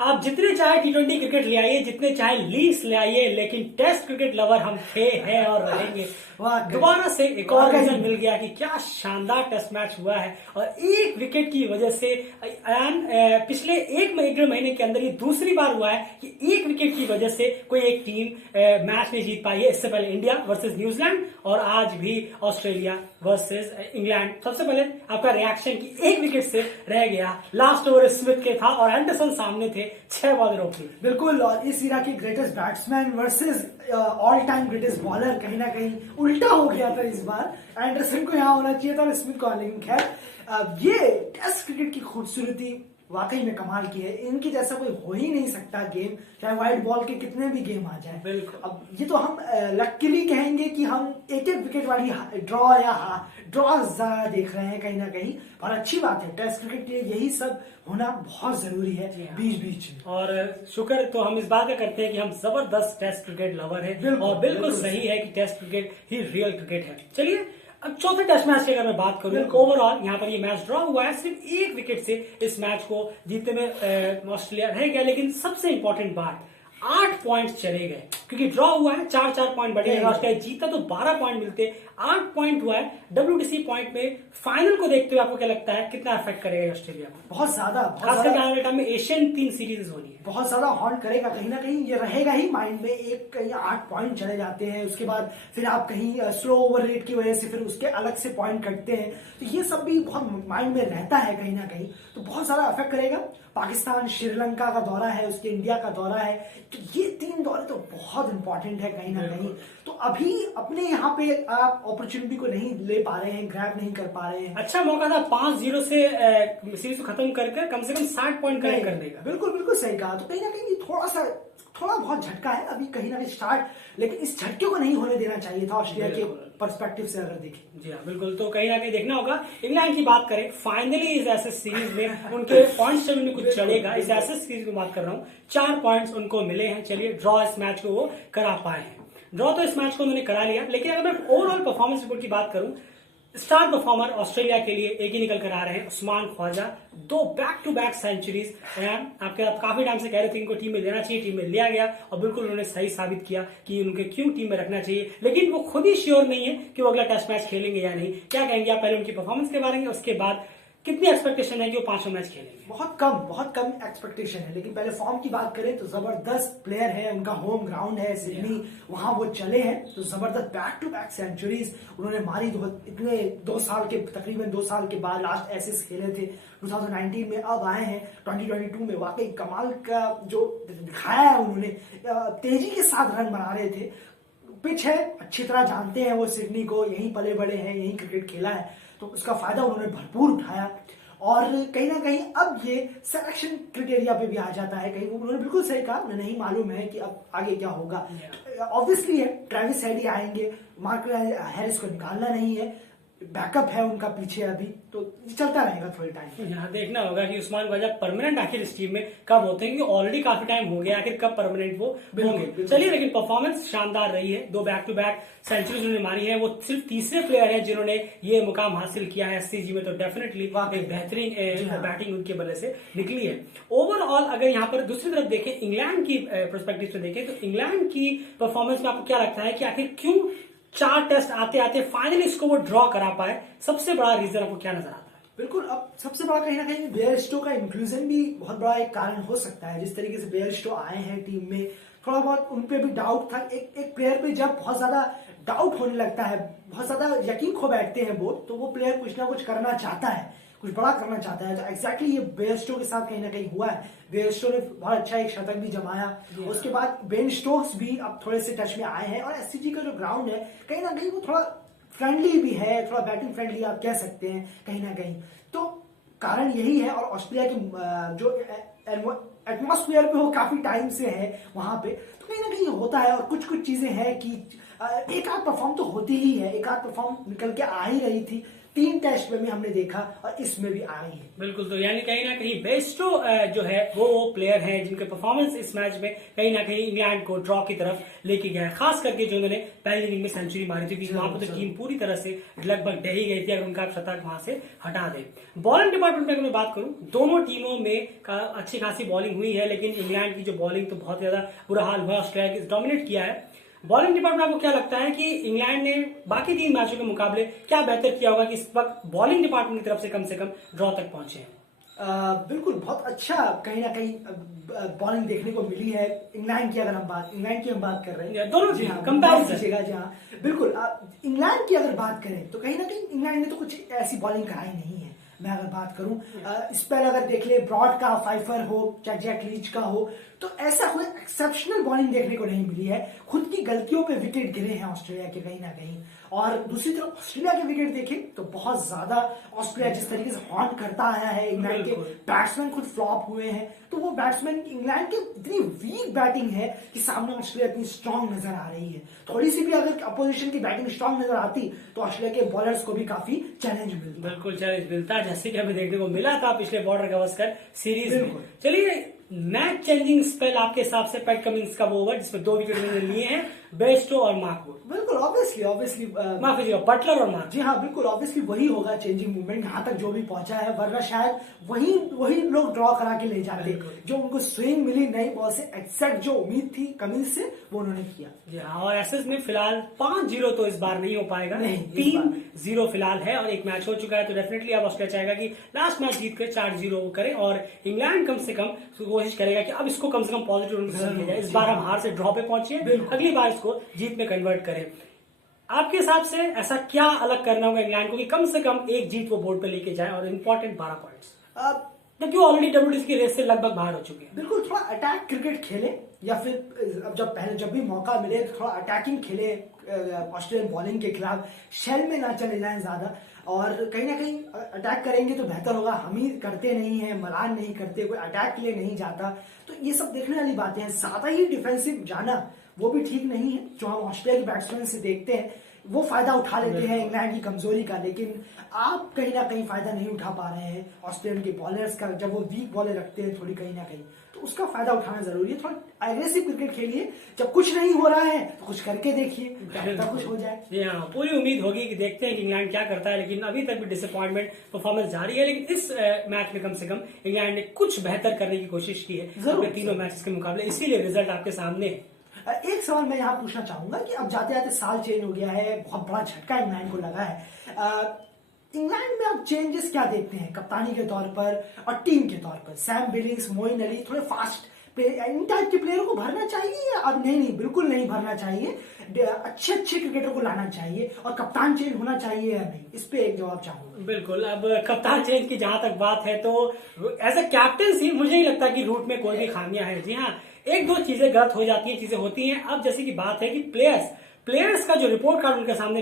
आप जितने चाहे टी20 क्रिकेट ले आइए, जितने चाहे लीग्स ले आइए, लेकिन टेस्ट क्रिकेट लवर हम थे, हैं और रहेंगे। दोबारा से एक और रीजन मिल गया कि क्या शानदार टेस्ट मैच हुआ है और एक विकेट की वजह से पिछले एक डेढ़ महीने के अंदर ये दूसरी बार हुआ है कि एक विकेट की वजह से कोई एक टीम मैच नहीं जीत पाई है। इससे पहले इंडिया वर्सेस न्यूजीलैंड और आज भी ऑस्ट्रेलिया वर्सेस इंग्लैंड। सबसे पहले आपका रिएक्शन कि एक विकेट से रह गया, लास्ट ओवर स्मिथ के था और एंडरसन सामने थे, 6 बॉल रोकी। बिल्कुल, और इस इरा के greatest batsman versus all time greatest bowler कहीं ना कहीं उल्टा हो गया था इस बार। एंडरसन को यहाँ होना चाहिए था और स्मिथ को, लेकिन खैर ये टेस्ट क्रिकेट की खूबसूरती वाकई में कमाल की है। इनकी जैसा कोई हो ही नहीं सकता गेम, चाहे वाइड बॉल के कितने भी गेम आ जाए। बिल्कुल, अब ये तो हम लकीली कहेंगे कि हम एक एक विकेट वाली ड्रॉ या ड्रॉ ज्यादा देख रहे हैं कहीं ना कहीं, और अच्छी बात है। टेस्ट क्रिकेट के लिए यही सब होना बहुत जरूरी है बीच बीच में। और शुक्र तो हम इस बात का करते हैं कि हम जबरदस्त टेस्ट क्रिकेट लवर हैं और बिल्कुल सही है कि टेस्ट क्रिकेट ही रियल क्रिकेट है। चलिए अब चौथे टेस्ट मैच की अगर मैं बात करूं, ओवरऑल यहाँ पर ये मैच ड्रॉ हुआ है, सिर्फ एक विकेट से इस मैच को जीतने में ऑस्ट्रेलिया रह गया। लेकिन सबसे इंपॉर्टेंट बात, 8 पॉइंट्स चले गए क्योंकि ड्रॉ हुआ है, 4-4 पॉइंट बढ़े। ऑस्ट्रेलिया जीता तो 12 पॉइंट मिलते, 8 पॉइंट हुआ है। WTC पॉइंट में फाइनल को देखते हुए आपको क्या लगता है कितना अफेक्ट करेगा ऑस्ट्रेलिया को? बहुत ज्यादा, खासकर आने वाले टाइम में एशियन 3 सीरीज होनी है, बहुत ज्यादा हॉन्ट करेगा कहीं ना कहीं। ये रहेगा ही माइंड में, एक कहीं 8 पॉइंट चले जाते हैं, उसके बाद फिर आप कहीं स्लो ओवर रेट की वजह से फिर उसके अलग से पॉइंट कटते हैं, तो ये सब भी बहुत माइंड में रहता है कहीं ना कहीं, तो बहुत ज्यादा अफेक्ट करेगा। पाकिस्तान श्रीलंका का दौरा है, उसके इंडिया का दौरा है, तो ये 3 दौरे तो बहुत इंपॉर्टेंट है कहीं ना कहीं। तो अभी अपने यहाँ पे आप अपॉर्चुनिटी को नहीं ले पा रहे हैं, ग्रैब नहीं कर पा रहे हैं। अच्छा मौका था 5-0 से सीरीज को खत्म करके कम से कम 60 पॉइंट कलेक्ट कर देगा। बिल्कुल बिल्कुल सही कहा। तो कहीं ना कहीं थोड़ा बहुत झटका है अभी कहीं ना कहीं स्टार्ट, लेकिन इस झटके को नहीं होने देना चाहिए था ऑस्ट्रेलिया के पर्सपेक्टिव से अगर देखें। जी हाँ बिल्कुल, तो कहीं ना कहीं देखना होगा। इंग्लैंड की बात करें, फाइनली इस एसएस सीरीज में उनके पॉइंट्स टेबल में कुछ चढ़ेगा। इस एसएस सीरीज की बात कर रहा हूँ, 4 पॉइंट्स उनको मिले हैं। चलिए ड्रॉ इस मैच को वो करा पाए हैं, ड्रॉ तो इस मैच को उन्होंने करा लिया। लेकिन अगर मैं ओवरऑल परफॉर्मेंस रिपोर्ट की बात करूं, स्टार परफॉर्मर ऑस्ट्रेलिया के लिए एक ही निकल कर आ रहे हैं, Usman Khawaja. 2 back to back centuries. आपके काफी टाइम से कह रहे थे इनको टीम में लेना चाहिए, टीम में लिया गया और बिल्कुल उन्होंने सही साबित किया कि उनके क्यों टीम में रखना चाहिए। लेकिन वो खुद ही श्योर नहीं है कि वो अगला टेस्ट मैच खेलेंगे या नहीं। क्या कहेंगे आप पहले उनकी परफॉर्मेंस के बारे में, उसके बाद कितनी एक्सपेक्टेशन है कि वो 5 मैच खेलेंगे? बहुत कम एक्सपेक्टेशन है, लेकिन पहले फॉर्म की बात करें तो जबरदस्त प्लेयर है। उनका होम ग्राउंड है सिडनी, वहां वो चले हैं, तो जबरदस्त बैक टू बैक सेंचुरीज उन्होंने मारी। इतने 2 साल के बाद लास्ट एसेस खेले थे 2019 में, अब आए हैं 2022 में। वाकई कमाल का जो दिखाया है उन्होंने, तेजी के साथ रन बना रहे थे। पिच है, अच्छी तरह जानते हैं वो सिडनी को, यहीं पले बड़े हैं, यहीं क्रिकेट खेला है, तो उसका फायदा उन्होंने भरपूर उठाया। और कहीं ना कहीं अब ये सिलेक्शन क्राइटेरिया पे भी आ जाता है। कहीं उन्होंने बिल्कुल सही कहा, उन्हें नहीं मालूम है कि अब आगे क्या होगा। ऑब्वियसली है, ट्रेविस हेड ही आएंगे, मार्क हैरिस को निकालना नहीं है, बैकअप है उनका पीछे अभी, तो चलता रहेगा थोड़े टाइम। यहाँ देखना होगा कि उस्मान ख्वाजा परमानेंट आखिर इस टीम में कब होते हैं, क्योंकि ऑलरेडी काफी टाइम हो गया, आखिर कब परमानेंट वो होंगे। चलिए, लेकिन परफॉर्मेंस शानदार रही है। 2 बैक टू बैक सेंचुरीज उन्होंने मारी है। वो सिर्फ तीसरे प्लेयर है जिन्होंने ये मुकाम हासिल किया है एससीजी में, तो डेफिनेटली एक बेहतरीन बैटिंग उनके वजह से निकली है। ओवरऑल अगर यहाँ पर दूसरी तरफ देखें, इंग्लैंड की परस्पेक्टिव से देखें, तो इंग्लैंड की परफॉर्मेंस में आपको क्या लगता है कि आखिर क्यों 4 टेस्ट आते आते फाइनली इसको वो ड्रॉ करा पाए? सबसे बड़ा रीजन आपको क्या नजर आता है? बिल्कुल, अब सबसे बड़ा कहीं ना कहीं बेयरस्टो का इंक्लूजन भी बहुत बड़ा एक कारण हो सकता है। जिस तरीके से बेयरस्टो आए हैं टीम में, थोड़ा बहुत उन पे भी डाउट था। एक प्लेयर पे जब बहुत ज्यादा डाउट होने लगता है, बहुत ज्यादा यकीन खो बैठते हैं वो, तो वो प्लेयर कुछ ना कुछ करना चाहता है, कुछ बड़ा करना चाहता है। तो एग्जैक्टली ये बेयरस्टो के साथ कहीं ना कहीं हुआ है। बेयरस्टो ने बहुत अच्छा एक शतक भी जमाया, उसके बाद बेन स्टोक्स भी अब थोड़े से टच में आए हैं। और एससीजी का जो ग्राउंड है कहीं ना कहीं वो थोड़ा फ्रेंडली भी है, थोड़ा बैटिंग फ्रेंडली आप कह सकते हैं कहीं ना कहीं, तो कारण यही है। और ऑस्ट्रेलिया की जो एटमॉस्फेयर पे वो काफी टाइम से है वहां पे, तो कहीं ना कहीं होता है। और कुछ कुछ चीजें हैं कि एक आध परफॉर्म तो होती ही है, एक आध परफॉर्म निकल के आ ही रही थी, 3 टेस्ट में भी हमने देखा और इसमें भी आ रही है। बिल्कुल, तो यानी कहीं ना कहीं बेस्टो जो है वो प्लेयर हैं जिनके परफॉर्मेंस इस मैच में कहीं ना कहीं इंग्लैंड को ड्रॉ की तरफ लेके गया है, खास करके जो उन्होंने पहली इनिंग में सेंचुरी मारी थी, क्योंकि वहां पर तो टीम पूरी तरह से लगभग ढह ही गई थी अगर उनका शतक वहां से हटा दे। बॉलिंग डिपार्टमेंट में अगर मैं बात करूं, दोनों टीमों में अच्छी खासी बॉलिंग हुई है, लेकिन इंग्लैंड की जो बॉलिंग तो बहुत ज्यादा बुरा हाल हुआ, ऑस्ट्रेलिया की डोमिनेट किया है। बॉलिंग डिपार्टमेंट आपको क्या लगता है कि इंग्लैंड ने बाकी 3 मैचों के मुकाबले क्या बेहतर किया होगा कि इस वक्त बॉलिंग डिपार्टमेंट की तरफ से कम ड्रॉ तक पहुंचे हैं? बिल्कुल, बहुत अच्छा कहीं ना कहीं बॉलिंग देखने को मिली है इंग्लैंड की। अगर इंग्लैंड की हम बात कर रहे हैं, दोनों जी हाँ, कंपैरिजन कीजिएगा। जी हाँ, बिल्कुल। इंग्लैंड की अगर बात करें तो कहीं ना कहीं इंग्लैंड ने तो कुछ ऐसी बॉलिंग कराई नहीं है। मैं अगर बात करूं, इस पर अगर देख ले, ब्रॉड का, फाइफर हो चाहे जैक लीच का हो, तो ऐसा कोई एक्सेप्शनल बॉलिंग देखने को नहीं मिली है। खुद की गलतियों पे विकेट गिरे हैं ऑस्ट्रेलिया के कहीं ना कहीं। और दूसरी तरफ ऑस्ट्रेलिया के विकेट देखें तो बहुत ज्यादा ऑस्ट्रेलिया जिस तरीके से हॉन्ट करता आया है, इंग्लैंड के बैट्समैन खुद फ्लॉप हुए हैं। तो वो बैट्समैन, इंग्लैंड की इतनी वीक बैटिंग है कि सामने ऑस्ट्रेलिया इतनी स्ट्रांग नजर आ रही है। थोड़ी सी भी अगर अपोजिशन की बैटिंग स्ट्रांग नजर आती तो ऑस्ट्रेलिया के बॉलर्स को भी काफी चैलेंज मिलता। बिल्कुल चैलेंज मिलता, जैसे कि हमें देखने को मिला था पिछले बॉर्डर गावस्कर सीरीज में। चलिए, मैच चेंजिंग स्पेल आपके हिसाब से पैट कमिंस का वो ओवर जिसमें 2 विकेट उन्होंने लिए हैं, बेस्टो और मार्कवुड। बिल्कुल, ऑब्वियसली माफ कीजिएगा, बटलर और मार्क। जी हाँ, बिल्कुल ऑब्वियसली वही होगा चेंजिंग मूवमेंट यहाँ तक जो भी पहुंचा है, वरना शायद वही लोग ड्रॉ करा के ले जाते। जो उनको स्विंग मिली नई बॉल से, एक्सैक्ट जो उम्मीद थी कमिंस से, वो उन्होंने किया। जी हाँ, और एसएस में फिलहाल 5-0 तो इस बार नहीं हो पाएगा, 3-0 फिलहाल है और एक मैच हो चुका है। तो डेफिनेटली अब ऑस्ट्रेलिया चाहेगा कि लास्ट मैच जीत कर 4-0 करे और इंग्लैंड कम से कम कोशिश करेगा कि अब इसको कम से कम पॉजिटिव लिया जाए। इस बार हम हार से ड्रॉ पे पहुंचे, अगली बार इसको जीत में कन्वर्ट करें। आपके हिसाब से ऐसा क्या अलग करना होगा इंग्लैंड को कि कम से कम एक जीत वो बोर्ड पे लेके जाए और इंपॉर्टेंट 12 पॉइंट्स, क्योंकि ऑलरेडी डब्ल्यूटीसी की रेस से लगभग बाहर हो चुके हैं। बिल्कुल, थोड़ा अटैक क्रिकेट खेले या फिर अब जब भी मौका मिले तो थोड़ा अटैकिंग खेले ऑस्ट्रेलियन बॉलिंग के खिलाफ। शेल में ना चले जाएं ज्यादा, और कहीं ना कहीं अटैक करेंगे तो बेहतर होगा। हम ही करते नहीं है, मलान नहीं करते, कोई अटैक के लिए नहीं जाता, तो ये सब देखने वाली बातें हैं। ज्यादा ही डिफेंसिव जाना वो भी ठीक नहीं है। जो हम ऑस्ट्रेलिया के बैट्समैन से देखते हैं वो फायदा उठा लेते हैं इंग्लैंड की कमजोरी का, लेकिन आप कहीं ना कहीं फायदा नहीं उठा पा रहे हैं ऑस्ट्रेलियन के बॉलर्स का। जब वो वीक बॉलर रखते हैं थोड़ी कहीं ना कहीं, तो उसका फायदा उठाना जरूरी है। थोड़ा एग्रेसिव क्रिकेट खेलिए, जब कुछ नहीं हो रहा है तो कुछ करके देखिए, क्या कुछ हो जाए। हाँ, पूरी उम्मीद होगी कि देखते हैं कि इंग्लैंड क्या करता है, लेकिन अभी तक भी डिसअपॉइंटमेंट परफॉर्मेंस जारी है। लेकिन इस मैच में कम से कम इंग्लैंड ने कुछ बेहतर करने की कोशिश की है अपने तीनों मैचेस के मुकाबले, इसीलिए रिजल्ट आपके सामने है। एक सवाल मैं यहाँ पूछना चाहूंगा कि अब जाते जाते साल चेंज हो गया है, बहुत बड़ा झटका इंग्लैंड को लगा है। इंग्लैंड में अब चेंजेस क्या देखते हैं कप्तानी के तौर पर और टीम के तौर पर? सैम बिलिंग्स, मोइन अली, थोड़े फास्ट इन टाइप के प्लेयरों को भरना चाहिए या अब नहीं, बिल्कुल नहीं भरना चाहिए? अच्छे क्रिकेटर को लाना चाहिए और कप्तान चेंज होना चाहिए या नहीं? इस पे एक जवाब चाहूंगा। बिल्कुल, अब कप्तान चेंज की जहां तक बात है तो एज अ कैप्टनसी मुझे नहीं लगता कि रूट में कोई भी खामियां हैं। जी हाँ, 1-2 चीजें गलत हो जाती हैं, चीजें होती हैं। अब जैसे की बात है कि प्लेयर्स का जो रिपोर्ट कार्ड उनके सामने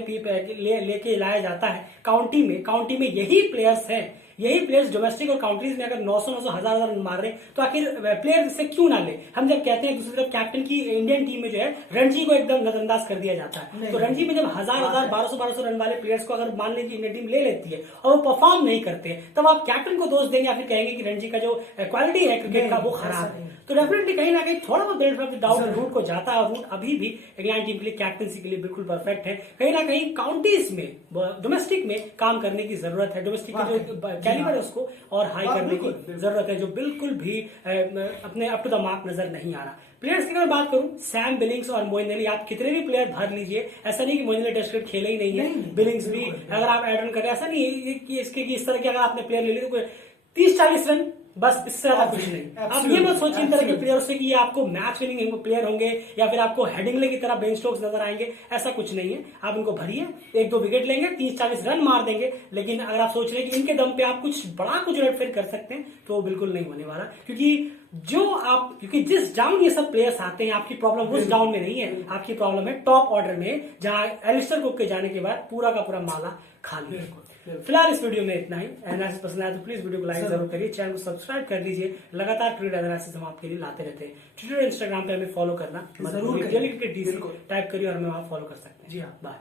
लेके लाया जाता है काउंटी में यही प्लेयर्स हैं, यही प्लेयर्स डोमेस्टिक और काउंट्रीज में अगर 900 हजार रन मार रहे हैं तो आखिर प्लेयर से क्यों ना ले? हम जब कहते हैं दूसरी तरफ कैप्टन की इंडियन टीम में जो है रणजी को एकदम नजरअंदाज कर दिया जाता है, तो रणजी में जब 1200 रन वाले प्लेयर्स को अगर मान लीजिए इंडियन टीम ले लेती है और वो परफॉर्म नहीं करते, तब आप कैप्टन को दोष देंगे या फिर कहेंगे कि रणजी का जो क्वालिटी है क्रिकेट का वो खराब है। तो डेफिनेटली कहीं ना कहीं थोड़ा बहुत benefit of the doubt Root को जाता है, और रूट अभी भी इंग्लैंड टीम के लिए कैप्टनसी के लिए बिल्कुल परफेक्ट है। कहीं ना कहीं काउंटीज में, डोमेस्टिक में काम करने की जरूरत है, डोमेस्टिक का जो कैलिबर है उसको और हाई करने की जरूरत है, जो बिल्कुल भी अपने अप टू द मार्क नजर नहीं आ रहा। प्लेयर्स की अगर बात करूं, सैम बिलिंग्स और मोइन अली, आप कितने भी प्लेयर भर लीजिए, ऐसा नहीं कि मोइन अली टेस्ट क्रिकेट खेले ही नहीं है, बिलिंग्स भी अगर आप एड ऑन करें, ऐसा नहीं है कि इसके इस तरह के अगर आपने प्लेयर ले लिए तो 30-40 रन बस, इससे ज्यादा कुछ नहीं। आप ये मत सोचिए इन तरह के प्लेयर से कि ये आपको मैच विनिंग प्लेयर होंगे या फिर आपको हेडिंगले की तरह बेन स्टोक्स नजर आएंगे, ऐसा कुछ नहीं है। आप इनको भरिए, 1-2 विकेट लेंगे, 30-40 रन मार देंगे, लेकिन अगर आप सोच रहे हैं कि इनके दम पे आप कुछ बड़ा कुछ उलटफेर कर सकते हैं तो वो बिल्कुल नहीं होने वाला। क्योंकि जिस डाउन ये सब प्लेयर्स आते हैं, आपकी प्रॉब्लम उस डाउन में नहीं है, आपकी प्रॉब्लम है टॉप ऑर्डर में, जहां एलिस्टर कुक के जाने के बाद पूरा का पूरा माला खाली है। फिलहाल इस वीडियो में इतना ही। एनालिसिस पसंद आया तो प्लीज वीडियो को लाइक जरूर करिए, चैनल को सब्सक्राइब कर लीजिए। लगातार क्रिकेट एनालिसिस हम आपके लिए लाते रहते हैं। ट्विटर, इंस्टाग्राम पे हमें फॉलो करना जरूर, टाइप करिए और हमें वहां फॉलो कर सकते हैं। जी हाँ, बाय।